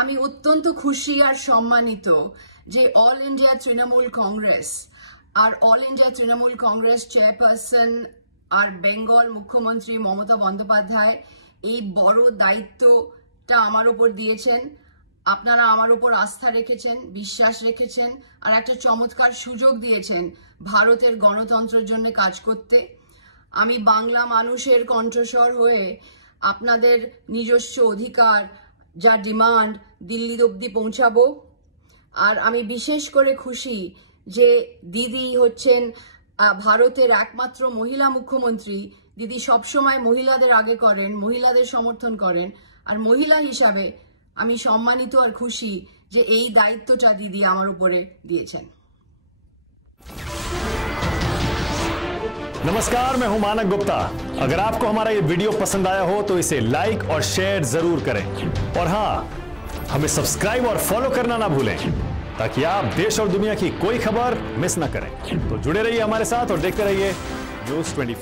আমি অত্যন্ত খুশি আর সম্মানিত যে অল ইন্ডিয়া তৃণমূল কংগ্রেস আর all India Trinamool Congress chairperson আর বেঙ্গল মুখ্যমন্ত্রী মমতা বন্দ্যোপাধ্যায় এই বড় দায়িত্বটা আমার উপর দিয়েছেন। আপনারা আমার উপর আস্থা রেখেছেন, বিশ্বাস রেখেছেন আর একটা চমৎকার সুযোগ দিয়েছেন ভারতের গণতন্ত্রের জন্য কাজ করতে। আমি বাংলা মানুষের কণ্ঠস্বর হয়ে আপনাদের নিজস্ব অধিকার যা ডিমান্ড দিল্লি অবধি পৌঁছাবো। আর আমি বিশেষ করে খুশি যে দিদি হচ্ছেন ভারতের একমাত্র মহিলা মুখ্যমন্ত্রী। দিদি সবসময় মহিলাদের আগে করেন, মহিলাদের সমর্থন করেন। আর মহিলা হিসাবে আমি সম্মানিত আর খুশি যে এই দায়িত্বটা দিদি আমার উপরে দিয়েছেন। नमस्कार, मैं हूं मानक गुप्ता। अगर आपको हमारा ये वीडियो पसंद आया हो तो इसे लाइक और शेयर जरूर करें और हाँ, हमें सब्सक्राइब और फॉलो करना ना भूलें ताकि आप देश और दुनिया की कोई खबर मिस ना करें। तो जुड़े रहिए हमारे साथ और देखते रहिए News 24।